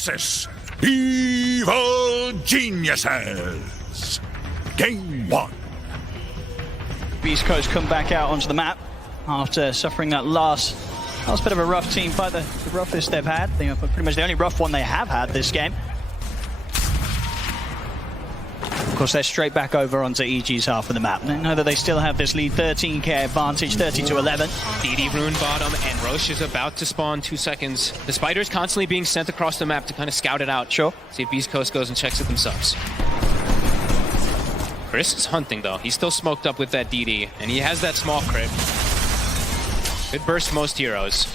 versus Evil Geniuses. Game 1. Beast Coast come back out onto the map after suffering that last bit of a rough team fight, the roughest they've had. They are pretty much the only rough one they have had this game. Of course, they're straight back over onto EG's half of the map. They know that they still have this lead 13k advantage, 30-11. DD rune bottom, and Roche is about to spawn 2 seconds. The spider's constantly being sent across the map to kind of scout it out. Sure. See if Beast Coast goes and checks it themselves. Chris is hunting though. He's still smoked up with that DD, and he has that small crit. Could burst most heroes.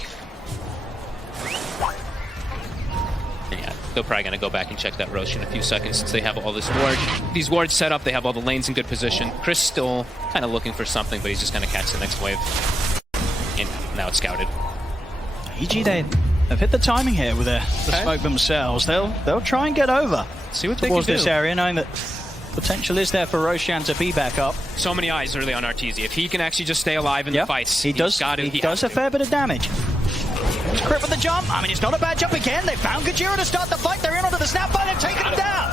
And yeah, they're probably gonna go back and check that Roche in a few seconds since they have all these wards set up. They have all the lanes in good position. Chris still kind of looking for something, but he's just gonna catch the next wave. And now it's scouted. EG, they've hit the timing here with the smoke themselves. They'll try and get over. See what they towards can do. This area, knowing that potential is there for Roshan to be back up. So many eyes early on Arteezy. If he can actually just stay alive in the fights, he does a fair bit of damage. He's crit with the jump. I mean, it's not a bad jump again. They found Gajira to start the fight. They're in onto the snapfire and taking him down.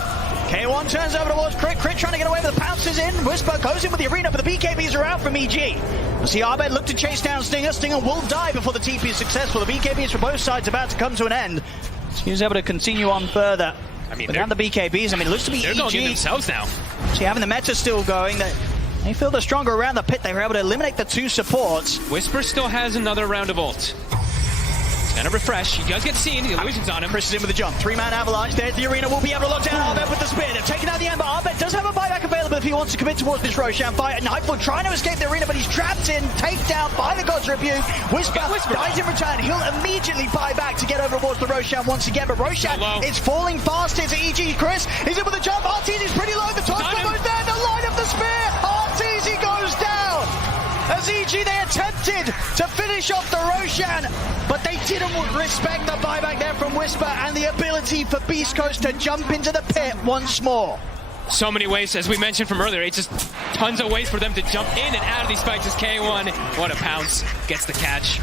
K1 turns over towards Crit. Crit trying to get away with the pounces in. Whisper goes in with the arena, but the BKBs are out from EG. We see Abed look to chase down Stinger. Stinger will die before the TP is successful. The BKBs from both sides about to come to an end. So he's able to continue on further. I mean, down the BKBs, I mean, it looks to be they're EG. going in themselves now. See, having the meta still going, they feel they're stronger around the pit. They were able to eliminate the 2 supports. Whisper still has another round of ult. He's gonna refresh. He does get seen. The illusion's on him. Chris is in with the jump. 3-man avalanche there. The arena will be able to lock down Abed with the spear. They've taken out the Ember. Abed does have a buyback available if he wants to commit towards this Roshan fight. And Nightfall trying to escape the arena, but he's trapped in. Takedown by the God's Rebuke. Whisper dies in return. He'll immediately buy back to get over towards the Roshan once again. But Roshan is falling fast into EG. Chris is in with the jump. Arteezy's pretty low. The top goes there. The line of the spear. Arteezy goes down. As EG, they attempted to finish off the Roshan, but they didn't respect the buyback there from Whisper and the ability for Beast Coast to jump into the pit once more. So many ways, as we mentioned from earlier, it's just tons of ways for them to jump in and out of these fights. As K1, what a pounce, gets the catch.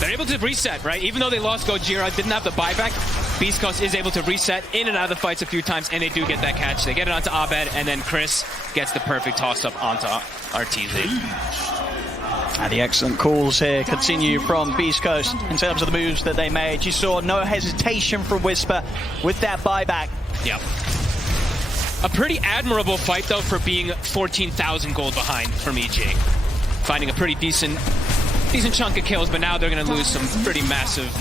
They're able to reset, right? Even though they lost Gojira, didn't have the buyback, Beast Coast is able to reset in and out of the fights a few times, and they do get that catch. They get it onto Abed, and then Chris gets the perfect toss-up onto Arteezy. And the excellent calls here continue from Beast Coast in terms of the moves that they made. You saw no hesitation from Whisper with that buyback. Yep. A pretty admirable fight, though, for being 14,000 gold behind from EG. Finding a pretty decent chunk of kills, but now they're going to lose some pretty massive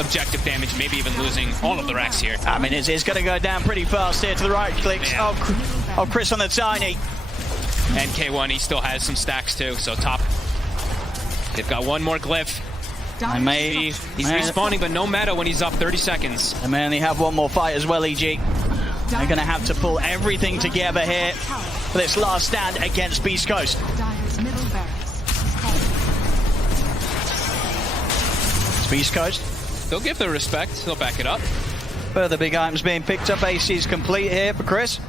objective damage, maybe even losing all of the racks here. I mean, it's going to go down pretty fast here to the right clicks of Chris on the Tiny. And K1, he still has some stacks, too, so top. They've got one more glyph. He's respawning, but no meta when he's up 30 seconds. And man, they have one more fight as well, EG. They're going to have to pull everything together here for this last stand against Beast Coast. It's Beast Coast. They'll give their respect. They'll back it up. Further big items being picked up. AC is complete here for Chris.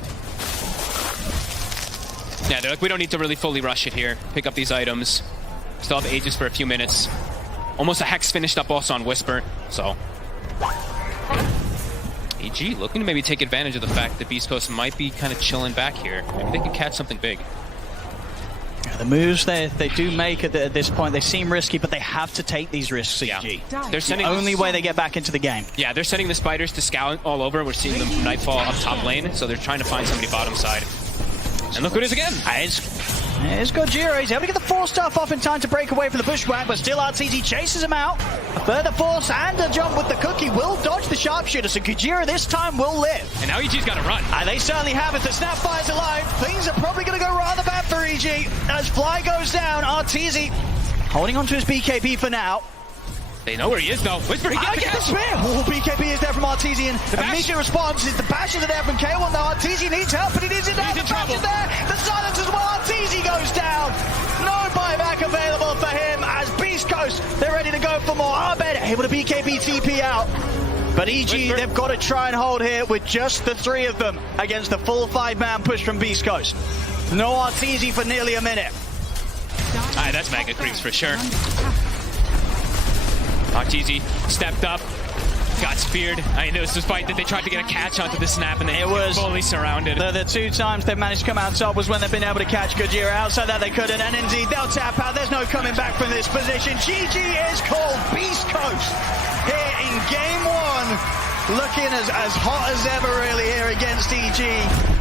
Yeah, they're like, we don't need to really fully rush it here. Pick up these items. Still have Aegis for a few minutes. Almost a Hex finished up also on Whisper, so. EG looking to maybe take advantage of the fact that Beast Coast might be kind of chilling back here. Maybe they can catch something big. Yeah, the moves they do make at this point, they seem risky, but they have to take these risks, EG. Yeah. They're sending the only way they get back into the game. Yeah, they're sending the spiders to scout all over. We're seeing them from Nightfall up top lane, so they're trying to find somebody bottom side. And look who it is again. It's Gojira. He's able to get the force stuff off in time to break away from the bushwhack, but still Arteezy chases him out. A further force and a jump with the cookie will dodge the sharpshooter, so Gojira this time will live. And now EG's got to run. And they certainly have it. The Snapfire's alive. Things are probably going to go rather bad for EG. As Fly goes down, Arteezy holding onto his BKB for now. They know where he is, though. Whisper, he gets the catch. Spear. Oh, BKB is there from Arteezy, and immediate response is the bashes are there from K1. Now Arteezy needs help, but he needs it there. The bash is there. The silence as well. Arteezy goes down. No buyback available for him as Beast Coast, they're ready to go for more. Abed able to BKB TP out. But EG, they've got to try and hold here with just the 3 of them against the full 5-man push from Beast Coast. No Arteezy for nearly a minute. Alright, that's mega creeps for sure. Arteezy stepped up. got speared. I mean, it was despite that they tried to get a catch onto the snap and they were fully surrounded. The 2 times they've managed to come out top was when they've been able to catch Gojira. Outside that they couldn't, and indeed they'll tap out. There's no coming back from this position. GG is called Beast Coast here in game 1. Looking as hot as ever really here against EG.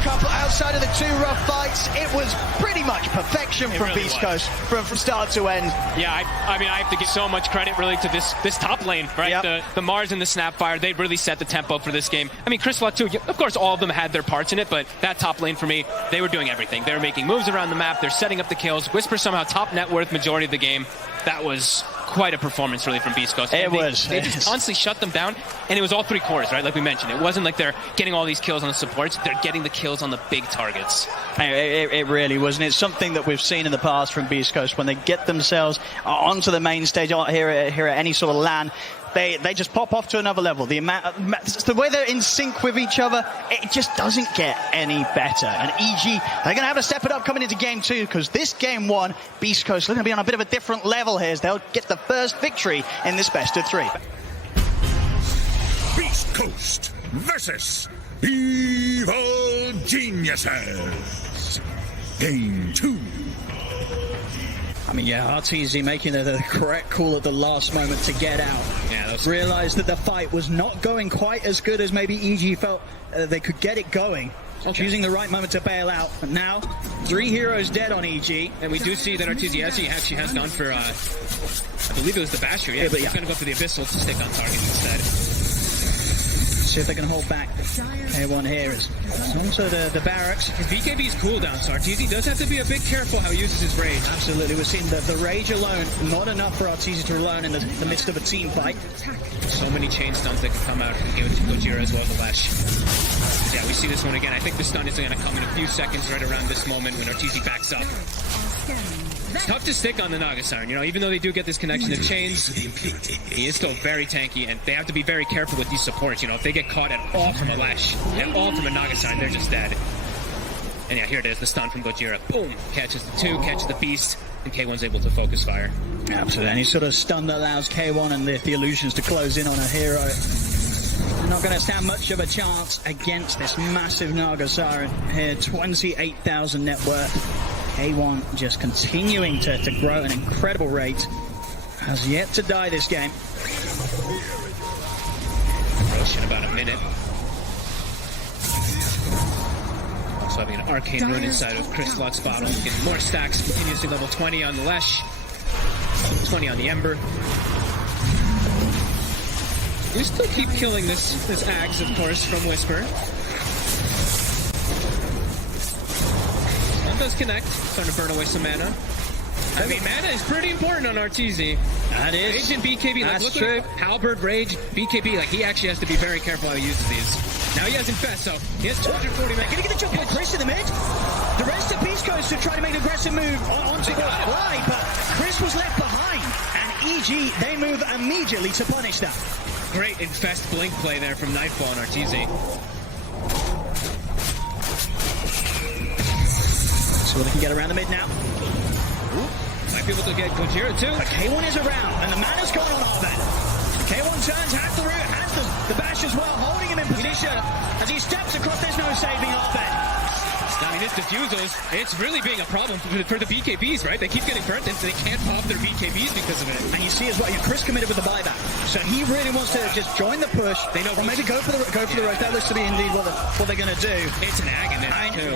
Couple outside of the 2 rough fights, it was pretty much perfection from Beast Coast from start to end. Yeah, I mean, I have to give so much credit really to this top lane, right? Yep. The Mars and the Snapfire, they really set the tempo for this game. I mean, Chris Luck too, of course all of them had their parts in it, but that top lane for me, they were doing everything. They were making moves around the map, they're setting up the kills. Whisper somehow top net worth majority of the game. That was quite a performance really from Beast Coast. They just constantly shut them down, and it was all 3 cores, right? Like we mentioned, it wasn't like they're getting all these kills on the supports, they're getting the kills on the big targets. It really was, and it's something that we've seen in the past from Beast Coast. When they get themselves onto the main stage here at any sort of LAN, they just pop off to another level. The way they're in sync with each other, it just doesn't get any better. And EG, they're going to have to step it up coming into game 2, because this game 1, Beast Coast are going to be on a bit of a different level here as they'll get the first victory in this best of 3. Beast Coast versus Evil Geniuses. Game 2. I mean, yeah, RTZ making the correct call at the last moment to get out. Yeah, realized that the fight was not going quite as good as maybe EG felt they could get it going. Choosing the right moment to bail out. But now, 3 heroes dead on EG. And we do see that RTZ actually has gone for, I believe it was the Basher. Yeah, but he's going to go for the Abyssal to stick on target instead. See if they can hold back K1 here. Is onto the barracks. His BKB's cooldown, so RTZ does have to be a bit careful how he uses his rage. Absolutely, we're seeing the rage alone, not enough for RTZ to alone in the midst of a team fight. So many chain stuns that can come out from Gojira as well, the Lesh. Yeah, we see this one again. I think the stun is going to come in a few seconds right around this moment when RTZ backs up. It's tough to stick on the Naga Siren, you know, even though they do get this connection of chains, he is still very tanky, and they have to be very careful with these supports, you know, if they get caught at all from a Lash, at all from a Naga Siren, they're just dead. And yeah, here it is, the stun from Gojira. Boom! Catches the 2, catches the Beast, and K1's able to focus fire. Absolutely, any sort of stun that allows K1 and the illusions to close in on a hero. They're not going to stand much of a chance against this massive Naga Siren here, 28,000 net worth. K1 just continuing to grow at an incredible rate. Has yet to die this game. Roche in about a minute. Also having an arcane rune inside of Chris Luck's bottle. Getting more stacks, continuously level 20 on the Lesh. 20 on the Ember. We still keep killing this Axe, of course, from Whisper. Does connect, starting to burn away some mana. I mean, mana is pretty important on RTZ. That is. Rage and BKB, like, look at Halberd, Rage, BKB, like, he actually has to be very careful how he uses these. Now he has Infest, so he has 240 mana. Gonna get the jump on Chris in the mid. The rest of Beast Coast to try to make an aggressive move onto the fly, but Chris was left behind. And EG, they move immediately to punish that. Great Infest blink play there from Nightfall on RTZ. So they can get around the mid now. Ooh, might be able to get Gojira too. But K1 is around, and the mana's gone on off then. K1 turns, has the root, has the bash as well, holding him in position. As he steps across, there's no saving off then. I mean, this diffusals, it's really being a problem for the BKBs, right? They keep getting burnt and they can't pop their BKBs because of it. And you see as well, Chris committed with the buyback. So he really wants to just join the push. They know, or maybe go for the roast. That looks to be indeed what they're going to do. It's an ag in there too.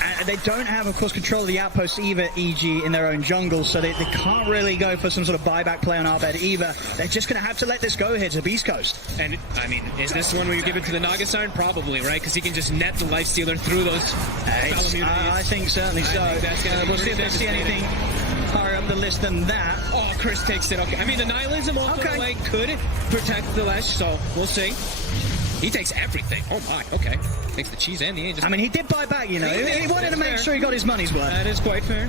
And they don't have, of course, control of the outposts either, EG, in their own jungle, so they can't really go for some sort of buyback play on our bed either. They're just going to have to let this go here to Beast Coast. And, I mean, is this one where you give it to the Naga Siren? Probably, right? Because he can just net the Lifestealer through those I think certainly so. We'll see if they see anything higher up the list than that. Oh, Chris takes it. Okay. I mean, the Nihilism off of the way could protect the Lash, so we'll see. He takes everything. Oh my, okay. Takes the cheese and the angels. I mean, he did buy back, you know. He wanted to make sure he got his money's worth. That is quite fair.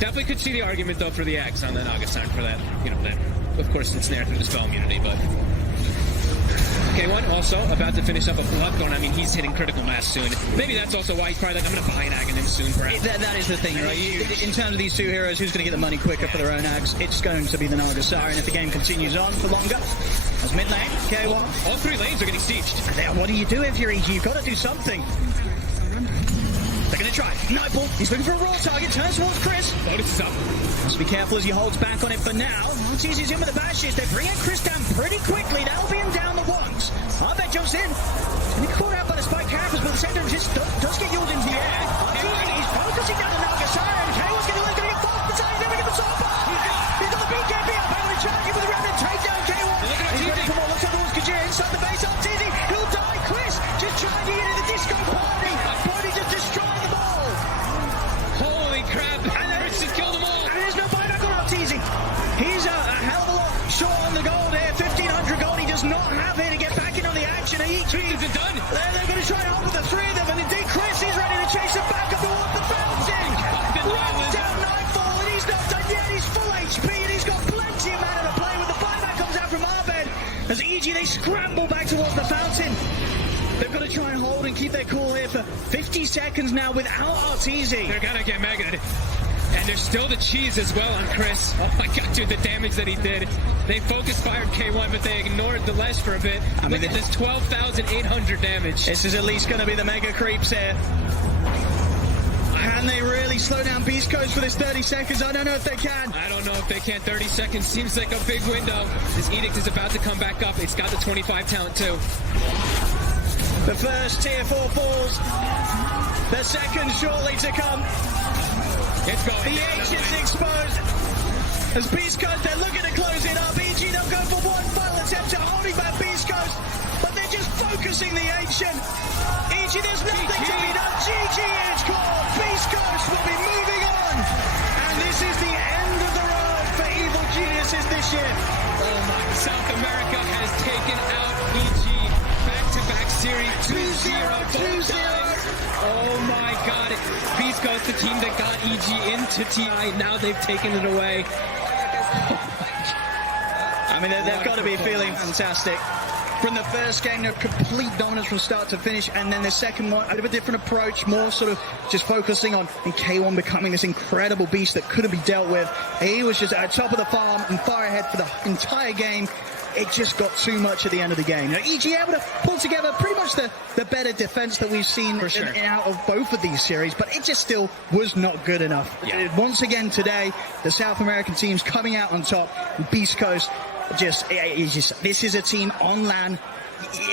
Definitely could see the argument, though, for the Axe on the Naga Siren for that. You know, that, of course, it's there through the spell immunity, but K1 also about to finish up a Bloodthorn. I mean, he's hitting critical mass soon. Maybe that's also why he's probably like, I'm going to buy an Aghanim soon, perhaps. That is the thing, right? In terms of these two heroes, who's going to get the money quicker for their own Ags? It's going to be the Naga Siren if the game continues on for longer. As mid lane, K1. All three lanes are getting sieged. Now, what do you do if you're EG? You've got to do something. They're going to try. Nightfall, he's looking for a raw target, turns towards Chris. Lotus is up. Must be careful as he holds back on it for now. Arteezy's in with the bashes. They're bringing Chris down pretty quickly. That'll be him down the ones. Arbeck jumps in. And he caught out by the spike characters, but the sector just does get yelled into the air. Arteezy, he's focusing down the Naga Siren. K1's going to get fast beside him. Never get the top. He's got the BKB up. Able to charge him with a rounded takedown. K1. He's ready for more. Looks up towards Kajir inside the base. Arteezy, he'll die. Chris just trying to get into the disco party. Brody just destroying the ball. Holy crap. And Chris just killed them all. And there's no buyback on Arteezy. He's a hell of a lot short on the gold here. 1,500 gold. He does not have here to get back in on the action. Each Is it done? They're going to try and hold with the three of them. And indeed, Chris is ready to chase him back up towards the fountain. Runs down Nightfall. And he's not done yet. He's full HP. And he's got plenty of mana to play with. The buyback comes out from Arbeck. As EG, they scramble back towards the fountain. They've got to try and hold and keep their cool here for 50 seconds now without Arteezy. They're gonna get megaed. And there's still the cheese as well on Chris. Oh my god, dude, the damage that he did. They focus fired K1, but they ignored the Lesh for a bit. I mean, look at this 12,800 damage. This is at least going to be the mega creeps here. Can they really slow down Beast Coast for this 30 seconds? I don't know if they can. I don't know if they can. 30 seconds seems like a big window. This Edict is about to come back up. It's got the 25 talent too. The first tier 4 falls. The second shortly to come. It's going. The ancient's exposed. As Beast Coast, they're looking to close it up. EG, they'll go for one final attempt at holding back Beast Coast, but they're just focusing the ancient. EG, there's nothing to be done. GG is called. Beast Coast will be moving on. And this is the end of the road for Evil Geniuses this year. Oh my. South America has taken out EG. Back-to-back series 2-0. Oh my god. Beast Coast, the team that got EG into TI, now they've taken it away. I mean, they've got to be feeling fantastic. From the first game, they're complete dominance from start to finish, and then the second one, a bit of a different approach, more sort of just focusing on K1 becoming this incredible beast that couldn't be dealt with. He was just at the top of the farm and far ahead for the entire game. It just got too much at the end of the game. Now, EG able to pull together pretty much the better defense that we've seen for sure out of both of these series, but it just still was not good enough. Yeah. Once again today, the South American teams coming out on top. Beast Coast, this is a team on LAN.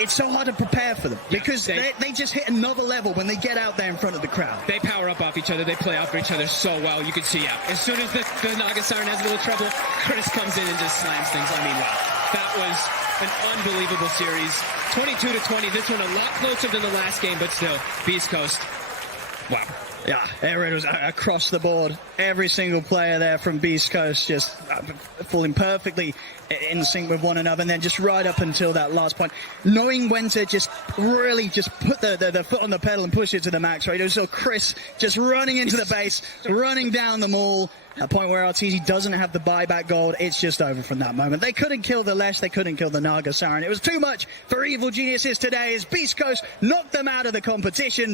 It's so hard to prepare for them because they just hit another level when they get out there in front of the crowd. They power up off each other. They play off each other so well. You can see, as soon as the Naga Siren has a little trouble, Chris comes in and just slams things. I mean, wow. That was an unbelievable series. 22-20. This one a lot closer than the last game, but still, Beast Coast. Wow. Yeah, it was across the board. Every single player there from Beast Coast just falling perfectly in sync with one another, and then just right up until that last point, knowing when to just really just put the foot on the pedal and push it to the max, right? It was so Chris just running into the base, running down the mall, a point where Arteezy doesn't have the buyback gold. It's just over from that moment. They couldn't kill the Lesh, they couldn't kill the Naga Siren. It was too much for Evil Geniuses today as Beast Coast knocked them out of the competition.